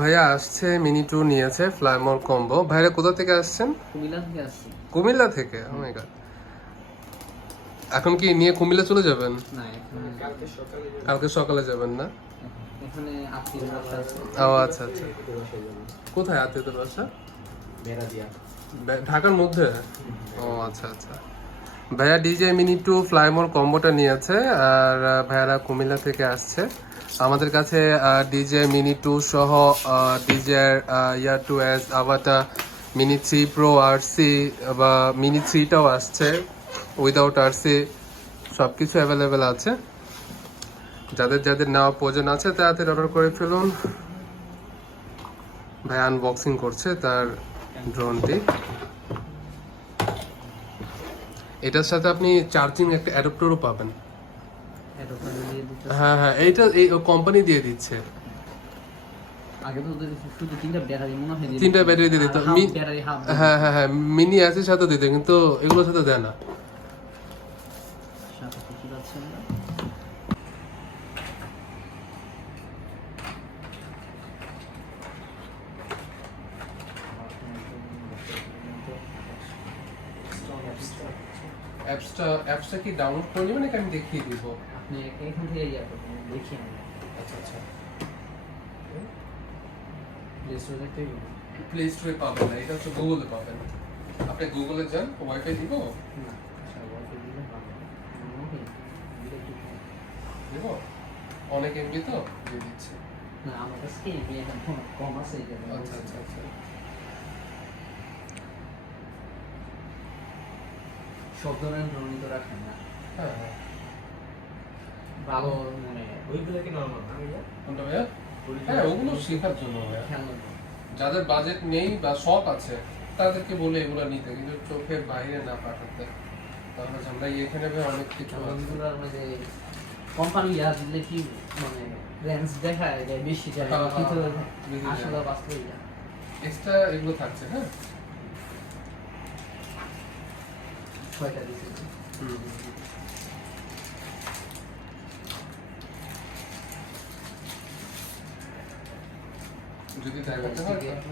ভাইয়া আসছে mini two নিয়েছে ফ্লাইমোর কম্বো। ভাইয়া কোথা থেকে আসছেন? কুমিল্লা থেকে আসছি। কুমিল্লা থেকে? ও মাই গড। এখন কি নিয়ে কুমিল্লা চলে যাবেন? না, এখানে কালকে সকালে যাবেন না? এখানে আত্মীয় বাসা আছে। ও আচ্ছা আচ্ছা। কোথায় আত্মীয়দের বাসা? ঢাকার মধ্যে? ও আচ্ছা আচ্ছা। ভাইয়া ডিজে মিনি টু ফ্লাইমোর কম্বোটা নিয়েছে আর ভাইয়ারা কুমিল্লা থেকে আসছে। আমাদের কাছে ডিজে মিনি টু সহ DJI air two S Avata mini three pro RC বা মিনি থ্রিটাও আসছে উইদাউট আরসি, সব কিছু অ্যাভেলেবেল আছে। যাদের যাদের নেওয়া প্রয়োজন আছে তাড়াতাড়ি অর্ডার করে ফেলুন। ভাই আনবক্সিং করছে তার ড্রোনটি। এটার সাথে আপনি চার্জিং একটা অ্যাডাপ্টারও পাবেন। এটা ওখানে দিয়ে দিতে। হ্যাঁ হ্যাঁ, এইটা এই কোম্পানি দিয়ে দিচ্ছে। আগে তো শুধু তিনটা ব্যাটারি মনে হয় দিয়ে তিনটা ব্যাটারি দিয়ে দিত। Battery half. হ্যাঁ হ্যাঁ হ্যাঁ, মিনি অ্যাসের সাথে দিতে, কিন্তু এগুলোর সাথে দেয় না। সাথে কিছু যাচ্ছে না। অ্যাপসটা কি ডাউনলোড করে নেবেন নাকি আমি দেখিয়ে দিব? আপনি এখান থেকে ইয়া করবেন, দেখি আমি আচ্ছা আচ্ছা। প্লে স্টোর দেখতে গেলাম। প্লে স্টোরে পাবেন না, এটা হচ্ছে গুগলে পাবেন। আপনি গুগলে যান, ওয়াইফাই দিব? না, আচ্ছা, ওয়াইফাই দিলে ভালো। ওকে, দিলে একটু দিব? অনেক এমবি তো দিয়ে দিচ্ছে। না, আমার কাছে কি এমবি এখন কম আছে এই জন্য। আচ্ছা আচ্ছা আচ্ছা। সব ধরনের ড্রোনই তো রাখেন না। হ্যাঁ হ্যাঁ। ভালো মানে ওইগুলো কি নরমাল না ভাইয়া? কোনটা ভাইয়া? হ্যাঁ, ওগুলো শেখার জন্য ভাইয়া। খেলনা drone। যাদের বাজেট নেই বা শখ আছে তাদেরকে বলে এগুলো নিতে, কিন্তু চোখের বাইরে না পাঠাতে। তাহলে আমরা এখানে ভাই অনেক কিছু আছে। ওগুলোর মানে কোম্পানি ইয়া দিলে কি মানে রেঞ্জ দেখায় যে বেশি যায়, হ্যাঁ, হ্যাঁ, কিন্তু হ্যাঁ, বেশি যায়। আসলে বাস্তবে ইয়া এক্সট্রা এগুলো থাকছে। হ্যাঁ। 6টা দিছে। হুম। যদি দেখাতে হয় তাহলে